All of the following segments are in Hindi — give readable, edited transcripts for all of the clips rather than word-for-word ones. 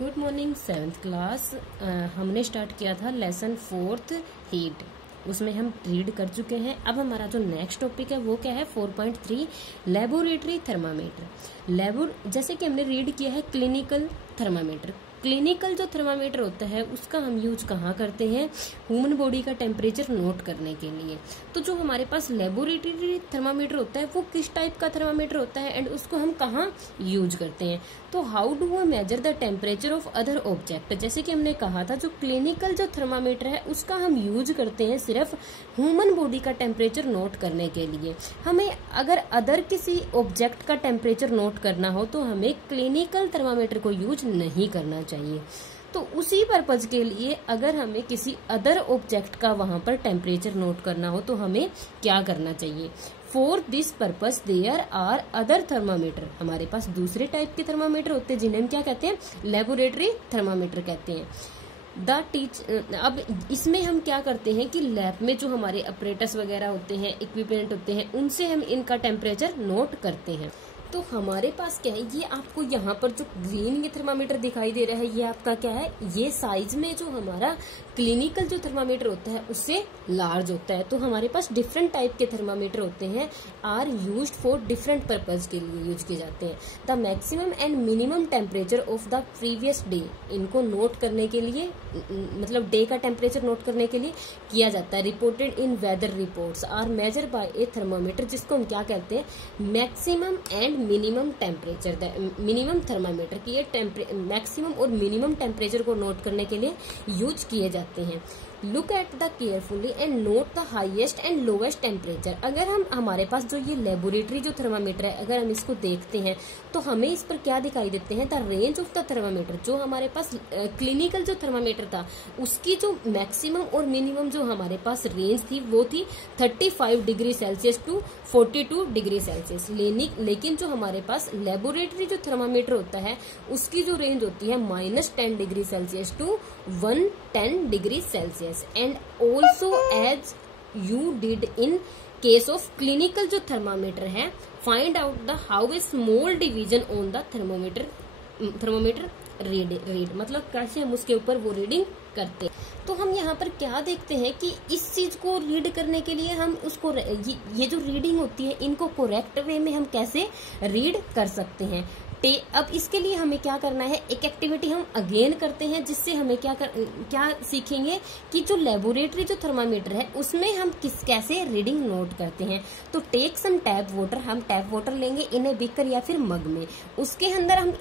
Good morning 7th class. हमने स्टार्ट किया था लेसन 4th हीट। उसमें हम रीड कर चुके हैं। अब हमारा जो नेक्स्ट टॉपिक है वो क्या है 4.3 लेबोरेटरी थर्मामीटर। जैसे कि हमने रीड किया है क्लिनिकल थर्मामीटर। क्लिनिकल जो थर्मामीटर होता है उसका हम यूज कहाँ करते हैं, ह्यूमन बॉडी का टेम्परेचर नोट करने के लिए। तो जो हमारे पास लेबोरेटरी थर्मामीटर होता है वो किस टाइप का थर्मामीटर होता है एंड उसको हम कहाँ यूज करते हैं। तो how do we measure the temperature of other object. जैसे कि हमने कहा था जो क्लिनिकल जो थर्मामीटर है उसका हम यूज करते हैं सिर्फ ह्यूमन बॉडी का टेम्परेचर नोट करने के लिए। हमें अगर अदर किसी ऑब्जेक्ट का टेम्परेचर नोट करना हो तो हमें क्लिनिकल थर्मामीटर को यूज नहीं करना चाहिए। तो उसी पर्पज के लिए अगर हमें किसी अदर ऑब्जेक्ट का वहां पर टेम्परेचर नोट करना हो तो हमें क्या करना चाहिए। For this purpose there are other thermometer. हमारे पास दूसरे टाइप के थर्मामीटर होते हैं जिन्हें हम क्या कहते हैं, लेबोरेटरी थर्मामीटर कहते हैं। अब इसमें हम क्या करते हैं कि लैब में जो हमारे अपरेटस वगैरह होते हैं, इक्विपमेंट होते हैं, उनसे हम इनका टेम्परेचर नोट करते हैं। तो हमारे पास क्या है, ये आपको यहाँ पर जो ग्रीन थर्मामीटर दिखाई दे रहा है ये आपका क्या है, ये साइज में जो हमारा क्लिनिकल जो थर्मामीटर होता है उससे लार्ज होता है। तो हमारे पास डिफरेंट टाइप के थर्मामीटर होते हैं, are used for different purpose के लिए यूज किए जाते हैं। The maximum and minimum temperature of the previous day, इनको नोट करने के लिए मतलब डे का टेम्परेचर नोट करने के लिए किया जाता है। Reported in weather reports are measure by a thermometer, जिसको हम क्या कहते हैं, maximum and minimum temperature. Minimum thermometer की ये मैक्सिमम और मिनिमम टेम्परेचर को नोट करने के लिए यूज किए जाते हैं। Look at the carefully and note the highest and lowest temperature. अगर हम हमारे पास जो ये लेबोरेटरी जो थर्मामीटर है अगर हम इसको देखते हैं तो हमें इस पर क्या दिखाई देते हैं, the range of the thermometer. जो हमारे पास क्लिनिकल जो थर्मामीटर था उसकी जो मैक्सिमम और मिनिमम जो हमारे पास रेंज थी वो थी 35 degree Celsius to 42 degree Celsius. लेकिन जो हमारे पास लेबोरेटरी जो थर्मामीटर होता है उसकी जो रेंज होती है -10 degree Celsius to 110 degree Celsius. And also as you did in case of clinical जो थर्मामीटर है, find out the how a small division on the thermometer read मतलब कैसे हम उसके ऊपर वो रीडिंग करते हैं। तो हम यहाँ पर क्या देखते हैं कि इस चीज को रीड करने के लिए हम उसको ये जो रीडिंग होती है इनको करेक्ट वे में हम कैसे रीड कर सकते हैं। अब इसके लिए हमें क्या करना है, एक एक्टिविटी हम अगेन करते हैं जिससे हमें क्या सीखेंगे कि जो लेबोरेटरी जो थर्मामीटर है उसमें हम कैसे रीडिंग नोट करते हैं। तो टेक सम टैप वाटर, हम टैप वाटर लेंगे इन ए बीकर या फिर मग में। उसके अंदर हम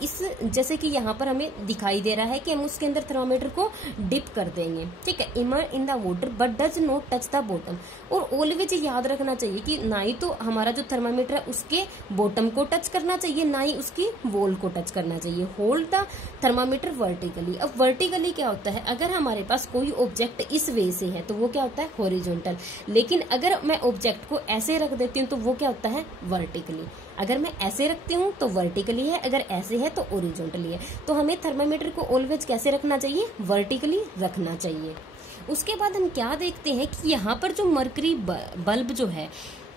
जैसे कि यहाँ पर हमें दिखाई दे रहा है कि हम उसके अंदर थर्मामीटर को डिप कर देंगे, ठीक है, immerse in the water but does not touch the bottom. और ऑलवेज याद रखना चाहिए कि ना ही तो हमारा जो थर्मामीटर है उसके बॉटम को टच करना चाहिए ना ही उसकी वॉल को टच करना चाहिए। Hold the thermometer vertically. अब वर्टिकली क्या होता है, अगर हमारे पास कोई ऑब्जेक्ट इस वे से है तो वो क्या होता है, हॉरिजॉन्टल। लेकिन अगर मैं ऑब्जेक्ट को ऐसे रख देती हूँ तो वो क्या होता है, वर्टिकली। अगर मैं ऐसे रखती हूँ तो वर्टिकली है, अगर ऐसे है तो ओरिजेंटली है। तो हमें थर्मामीटर को ऑलवेज कैसे रखना चाहिए, वर्टिकली रखना चाहिए। उसके बाद हम क्या देखते हैं कि यहाँ पर जो मरकरी बल्ब जो है,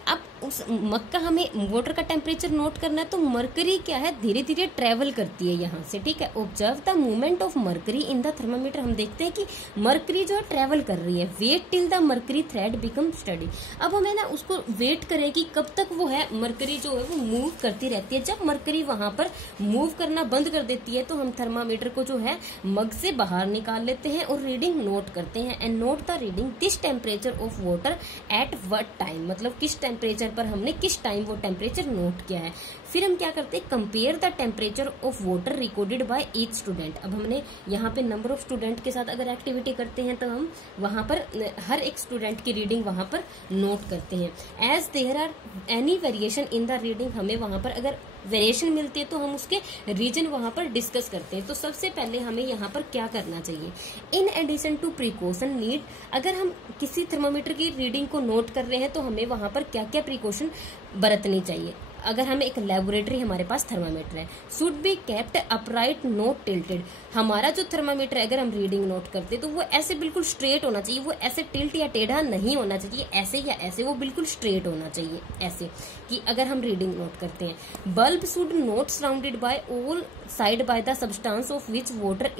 अब उस मग का हमें वाटर का टेम्परेचर नोट करना है तो मरकरी क्या है, धीरे धीरे ट्रेवल करती है यहाँ से, ठीक है। Observe the movement of mercury in the thermometer. हम देखते हैं कि मरकरी जो है ट्रेवल कर रही है। Wait till the mercury thread become study. अब हमें ना उसको वेट करें कि कब तक वो है मरकरी जो है वो मूव करती रहती है। जब मरकरी वहां पर मूव करना बंद कर देती है तो हम थर्मामीटर को जो है मग से बाहर निकाल लेते हैं और रीडिंग नोट करते हैं। And note the reading this temperature of water at what time, मतलब किस टेम्परेचर पर हमने किस टाइम वो टेम्परेचर नोट किया है। फिर हम क्या करते हैं, compare the temperature of water recorded by each student. अब हमने यहाँ पे नंबर ऑफ स्टूडेंट के साथ अगर एक्टिविटी करते हैं तो हम वहां पर हर एक स्टूडेंट की रीडिंग वहां पर नोट करते हैं। As there are any variation in the reading, हमें वहां पर अगर वेरिएशन मिलती है तो हम उसके रीजन वहां पर डिस्कस करते हैं। तो सबसे पहले हमें यहाँ पर क्या करना चाहिए, in addition to precaution need, अगर हम किसी थर्मामीटर की रीडिंग को नोट कर रहे हैं तो हमें वहां पर क्या क्या प्रिकॉशन बरतनी चाहिए। अगर हमें एक लेबोरेटरी हमारे पास थर्मामीटर है, should be kept upright not tilted. हमारा जो थर्मामीटर अगर हम रीडिंग नोट करते तो वो ऐसे बिल्कुल स्ट्रेट होना चाहिए, वो ऐसे टिल्ट या टेढ़ा नहीं होना चाहिए, ऐसे या ऐसे, वो बिल्कुल स्ट्रेट होना चाहिए ऐसे कि अगर हम रीडिंग नोट करते हैं। Bulb should not surrounded by all side by the substance of which water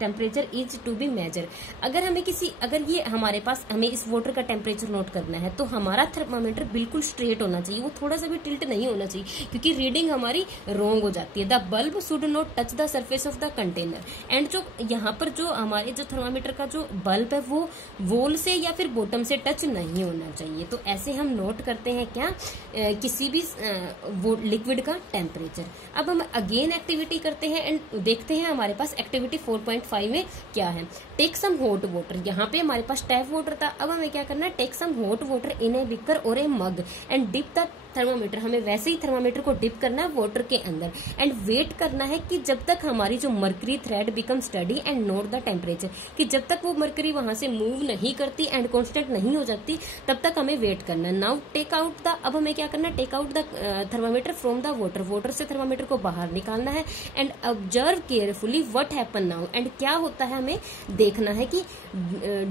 temperature is to be measure. अगर ये हमारे पास हमें इस वाटर का टेम्परेचर नोट करना है तो हमारा थर्मामीटर बिल्कुल स्ट्रेट होना चाहिए, वो थोड़ा सा भी टिल्ट नहीं होना चाहिए, क्योंकि रीडिंग हमारी रॉन्ग हो जाती है। The bulb should not touch the surface of the container. And जो यहाँ पर जो हमारे जो थर्मामीटर का जो बल्ब है वो वॉल से या फिर बॉटम से टच नहीं होना चाहिए। तो ऐसे हम नोट करते हैं क्या, किसी भी वो लिक्विड का टेम्परेचर। अब हम अगेन एक्टिविटी करते हैं एंड देखते हैं हमारे पास एक्टिविटी 4.5 में क्या है। टेक सम हॉट वाटर, यहाँ पे हमारे पास टैप वाटर था, अब हमें क्या करना है, take some hot water in a beaker और a mug and dip the thermometer. हमें वैसे ही थर्मामीटर को डिप करना है वाटर के अंदर एंड वेट करना है कि जब तक हमारी जो mercury thread become study and note the temperature, कि जब तक वो मर्करी वहां से मूव नहीं करती एंड कांस्टेंट नहीं हो जाती तब तक हमें वेट करना है। नाउ टेक आउट द, अब हमें क्या करना है, take out the thermometer from the water, water से थर्मामीटर को बाहर निकालना है and observe carefully what happen now. And क्या होता है हमें देखना है कि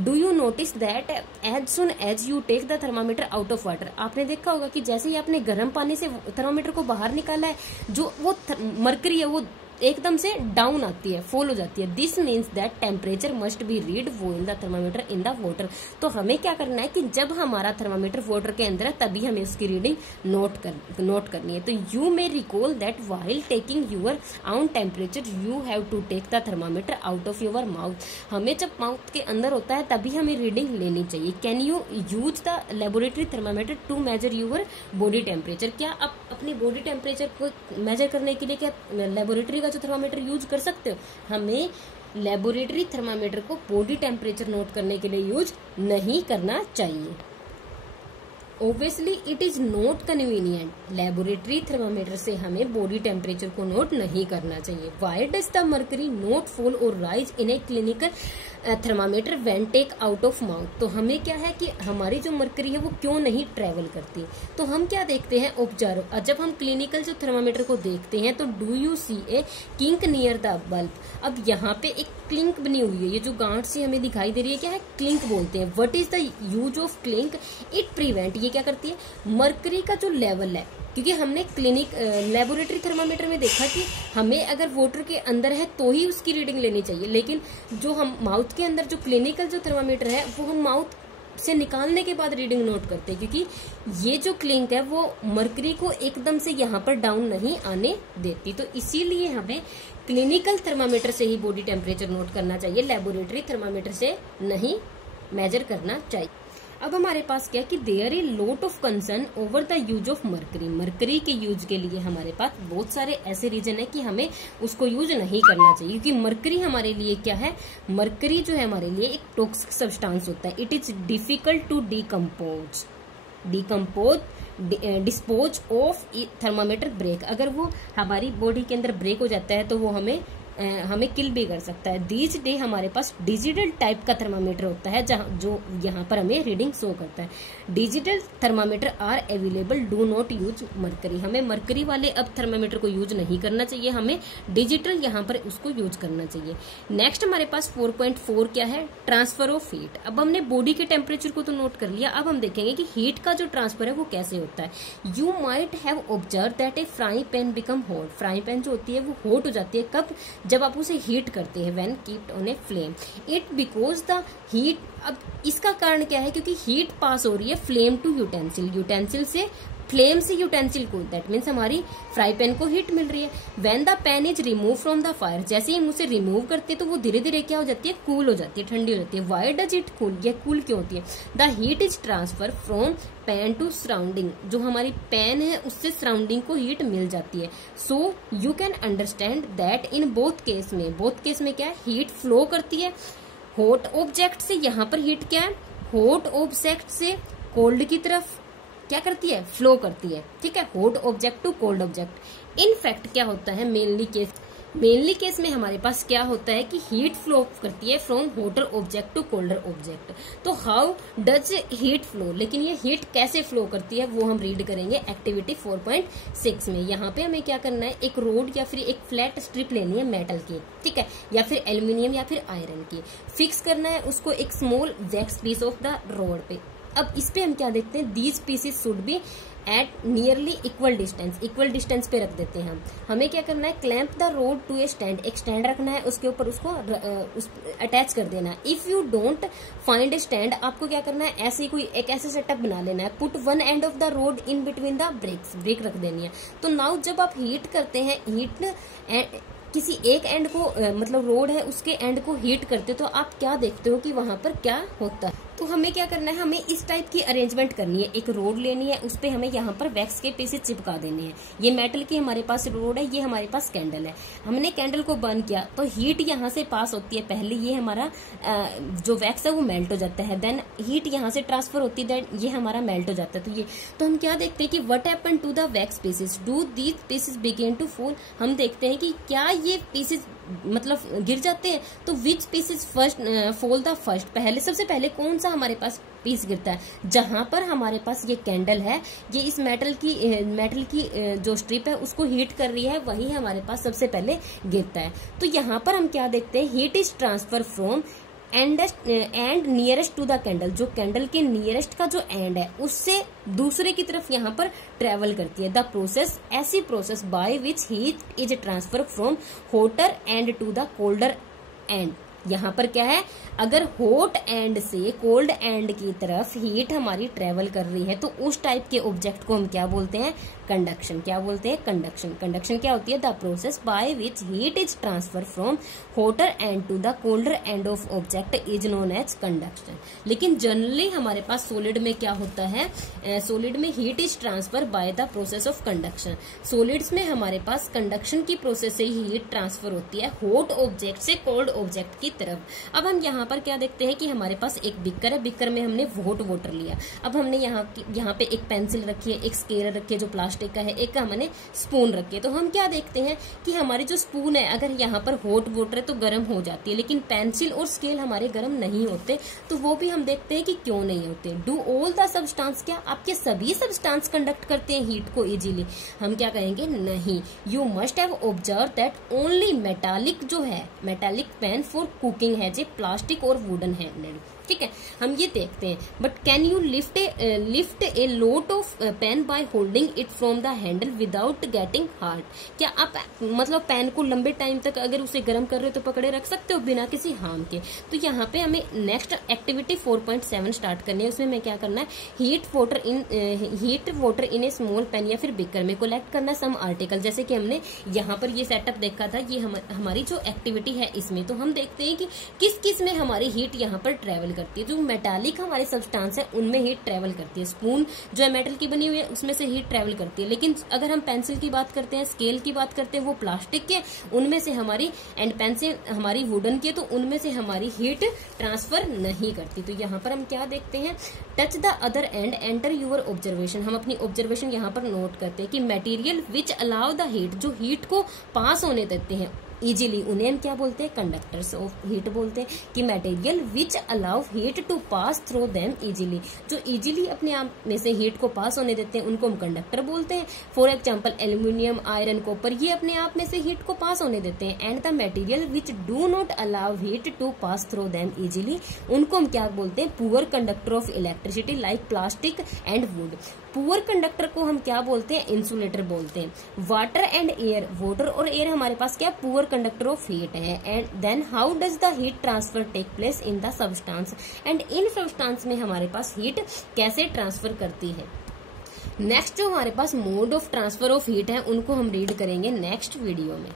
do you notice that as soon as you take the thermometer out of water. आपने देखा होगा कि जैसे ही आपने गर्म पानी से थर्मामीटर को बाहर निकाला है, जो वो मर्करी है वो एकदम से डाउन आती है, फॉल हो जाती है। This means that temperature must be read while the thermometer in the water. तो हमें क्या करना है कि जब हमारा थर्मामीटर वाटर के अंदर है तभी हमें उसकी रीडिंग नोट करनी है। तो you may recall that while taking your own temperature you have to take the thermometer out of your mouth. हमें जब माउथ के अंदर होता है तभी हमें रीडिंग लेनी चाहिए। Can you use the laboratory thermometer to measure your body temperature. क्या आप अपनी बॉडी टेम्परेचर को मेजर करने के लिए क्या लेबोरेटरी जो थर्मामीटर यूज कर सकते हो? हमें लेबोरेटरी थर्मामीटर को बॉडी टेम्परेचर नोट करने के लिए यूज नहीं करना चाहिए। Obviously it is not convenient. Laboratory thermometer से हमें बॉडी टेम्परेचर को नोट नहीं करना चाहिए। Why does the mercury not fall और rise in a clinical thermometer when take out of mouth. तो हमें क्या है कि हमारी जो मर्करी है वो क्यों नहीं ट्रेवल करती। तो हम क्या देखते हैं, ऑब्जर्व। जब हम क्लिनिकल जो थर्मामीटर को देखते हैं तो do you see a kink near the bulb. अब यहाँ पे एक क्लिंक बनी हुई है, ये जो गांठ सी हमें दिखाई दे रही है क्या है, क्लिंक बोलते हैं। What is the use of clink, it prevent, ये क्या करती है, मर्करी का जो लेवल है, क्योंकि हमने लेबोरेटरी थर्मामीटर में देखा कि हमें अगर वाटर के अंदर है तो ही उसकी रीडिंग लेनी चाहिए, लेकिन जो हम माउथ के अंदर जो क्लिनिकल जो थर्मामीटर है वो हम माउथ से निकालने के बाद रीडिंग नोट करते हैं, क्योंकि ये जो क्लिंक है वो मर्करी को एकदम से यहाँ पर डाउन नहीं आने देती। तो इसीलिए हमें क्लिनिकल थर्मामीटर से ही बॉडी टेम्परेचर नोट करना चाहिए, लेबोरेटरी थर्मामीटर से नहीं मेजर करना चाहिए। अब हमारे पास क्या कि there is lot of concern over the use of mercury. Mercury के यूज के लिए हमारे पास बहुत सारे ऐसे रीजन है कि हमें उसको यूज नहीं करना चाहिए, क्योंकि मर्करी हमारे लिए क्या है, मर्करी जो है हमारे लिए एक टॉक्सिक सब्सटेंस होता है। It is difficult to dispose of thermometer break. अगर वो हमारी बॉडी के अंदर ब्रेक हो जाता है तो वो हमें किल भी कर सकता है। दीज डे हमारे पास डिजिटल टाइप का थर्मामीटर होता है जो यहाँ पर हमें रीडिंग शो करता है। Digital thermometer are available, do not use mercury. हमें मर्करी वाले अब थर्मामीटर को यूज नहीं करना चाहिए, हमें डिजिटल यहाँ पर उसको यूज करना चाहिए। नेक्स्ट हमारे पास 4.4 क्या है, ट्रांसफर ऑफ हीट। अब हमने बॉडी के टेम्परेचर को तो नोट कर लिया, अब हम देखेंगे कि हीट का जो ट्रांसफर है वो कैसे होता है। You might have observe that A frying pan become hot. Frying pan जो होती है वो हॉट हो जाती है, कब, जब आप उसे हीट करते हैं, when keeped on a flame. It because the heat, अब इसका कारण क्या है, क्योंकि हीट पास हो रही है फ्लेम टू यूटेंसिल, यूटेंसिल से फ्लेम से यूटेंसिल को, दैट मीन्स हमारी फ्राई पैन को हीट मिल रही है। When the pan is remove from the fire, जैसे ही हम उसे रिमूव करते हैं तो वो धीरे धीरे क्या हो जाती है, कूल हो जाती है, ठंडी हो जाती है। व्हाई डज इट कूल, यह कूल क्यों होती है, the heat is transfer from pan to surrounding, जो हमारी पैन है उससे सराउंडिंग को हीट मिल जाती है। So you can understand that in both case में क्या है, हीट फ्लो करती है हॉट ऑब्जेक्ट से, यहाँ पर हीट क्या है, हॉट ऑब्जेक्ट से कोल्ड की तरफ क्या करती है, फ्लो करती है, ठीक है, hot object to cold object. In fact क्या होता है, मेनली केस मेनली केस में हमारे पास क्या होता है कि हीट फ्लो करती है from hotter object to colder object. तो हाउ डज हीट फ्लो, लेकिन ये हीट कैसे फ्लो करती है वो हम रीड करेंगे एक्टिविटी 4.6 में। यहाँ पे हमें क्या करना है, एक रोड या फिर एक फ्लैट स्ट्रिप लेनी है मेटल की, ठीक है, या फिर एल्यूमिनियम या फिर आयरन की, फिक्स करना है उसको एक small wax piece of the rod पे। अब इस पे हम क्या देखते हैं, these pieces should be at nearly equal distance पे रख देते हैं हम। हमें क्या करना है, clamp the rod to a stand, एक स्टैंड रखना है, उसके ऊपर उसको अटैच कर देना है। If you don't find a stand, आपको क्या करना है, ऐसे कोई एक ऐसे सेटअप बना लेना है। Put one end of the rod in between the break रख देनी है। तो नाउ जब आप हीट करते हैं, हीट किसी एक एंड को मतलब रोड है उसके एंड को हीट करते हो, तो आप क्या देखते हो कि वहां पर क्या होता है। तो हमें क्या करना है, हमें इस टाइप की अरेंजमेंट करनी है। एक रोड लेनी है, उस पे हमें यहाँ पर वैक्स के पीसेस चिपका देने हैं। ये मेटल की हमारे पास रोड है, ये हमारे पास कैंडल है। हमने कैंडल को बर्न किया तो हीट यहाँ से पास होती है, पहले ये हमारा जो वैक्स है वो मेल्ट हो जाता है, देन हीट यहाँ से ट्रांसफर होती है, देन ये हमारा मेल्ट हो जाता है। तो हम क्या देखते हैं कि what happen to the wax pieces, do these pieces begin to fall. हम देखते हैं कि क्या ये पीसेस मतलब गिर जाते हैं। तो which pieces first fall the first, पहले सबसे पहले कौन सा हमारे पास पीस गिरता है, जहां पर हमारे पास ये कैंडल है, ये इस मेटल की जो स्ट्रिप है उसको हीट कर रही है, वही हमारे पास सबसे पहले गिरता है। तो यहाँ पर हम क्या देखते हैं, heat is transfer from end nearest to the candle, जो कैंडल के नियरेस्ट का जो एंड है उससे दूसरे की तरफ यहाँ पर ट्रेवल करती है। द प्रोसेस, ऐसी process by which heat is transfer from hotter end to the colder end. यहाँ पर क्या है, अगर हॉट एंड से कोल्ड एंड की तरफ हीट हमारी ट्रेवल कर रही है तो उस टाइप के ऑब्जेक्ट को हम क्या बोलते हैं, कंडक्शन। क्या बोलते हैं, कंडक्शन। कंडक्शन क्या होती है, the process by which heat is transfer from hotter end to the colder end of object is known as conduction. लेकिन जनरली हमारे पास सॉलिड में क्या होता है, सॉलिड में heat is transfer by the process of conduction. Solids में हमारे पास कंडक्शन की प्रोसेस से ही हीट ट्रांसफर होती है हॉट ऑब्जेक्ट से कोल्ड ऑब्जेक्ट की तरफ। अब हम यहाँ पर क्या देखते हैं कि हमारे पास एक बिकर है, बिकर में हमने हॉट वाटर लिया। अब हमने यहाँ पे एक पेंसिल रखी है, एक स्केल रखी है जो प्लास्टिक का है, एक हमने स्पून रखी है। तो हम क्या देखते हैं कि हमारी जो स्पून है अगर यहाँ पर हॉट वाटर है तो गर्म हो जाती है, लेकिन पेंसिल और स्केल हमारे गर्म नहीं होते। तो वो भी हम देखते हैं कि क्यों नहीं होते। डू ऑल द सब्सटेंस, क्या आपके सभी सब्सटेंस कंडक्ट करते हैं हीट को इजीली? हम क्या कहेंगे, नहीं। You must have observe that only metallic जो है, मेटालिक पेन फॉर कुकिंग है, जो प्लास्टिक और वुडन हैंडेड, ठीक है, हम ये देखते हैं। But can you lift a lot of pan by holding it from the handle without getting hurt? क्या आप मतलब पेन को लंबे टाइम तक अगर उसे गर्म कर रहे हो तो पकड़े रख सकते हो बिना किसी हार्म के? तो यहाँ पे हमें नेक्स्ट एक्टिविटी 4.7 स्टार्ट करनी है। उसमें हमें क्या करना है, heat water in a small pan या फिर बिकर में कलेक्ट करना सम आर्टिकल। जैसे कि हमने यहाँ पर ये सेटअप देखा था, ये हमारी जो एक्टिविटी है इसमें, तो हम देखते हैं कि किस किस में हमारी हीट यहाँ पर ट्रेवल करती है। जो मेटालिक हमारे सब्सटेंस है उनमें हीट ट्रेवल करती है। स्पून जो है मेटल की बनी हुई है उसमें से हीट ट्रेवल करती है। लेकिन अगर हम पेंसिल की बात करते हैं, स्केल की बात करते हैं, वो प्लास्टिक के, उनमें से हमारी, एंड पेंसिल हमारी वुडन की, तो उनमें से हमारी हीट ट्रांसफर नहीं करती। तो यहाँ पर हम क्या देखते हैं, touch the other end enter your observation. हम अपनी ऑब्जर्वेशन यहाँ पर नोट करते हैं कि material which allow the heat, जो हीट को पास होने देते हैं इजीली, उन्हें हम क्या बोलते हैं, कंडक्टर्स ऑफ हीट बोलते हैं। कि material which allow heat to pass through them easily, जो इजीली अपने आप में से हीट को पास होने देते हैं उनको हम कंडक्टर बोलते हैं। For example aluminium, iron, copper, ये अपने आप में से हीट को पास होने देते हैं। And the material which do not allow heat to pass through them easily, उनको हम क्या बोलते हैं, poor conductor of electricity like plastic and wood. Poor conductor को हम क्या बोलते हैं, इंसुलेटर बोलते हैं। वाटर एंड एयर, वाटर और एयर हमारे पास क्या, पुअर कंडक्टर ऑफ हीट है। And then how does the heat transfer take place in the substance, and in substance में हमारे पास हीट कैसे ट्रांसफर करती है। नेक्स्ट जो हमारे पास mode of transfer of heat है उनको हम रीड करेंगे नेक्स्ट वीडियो में।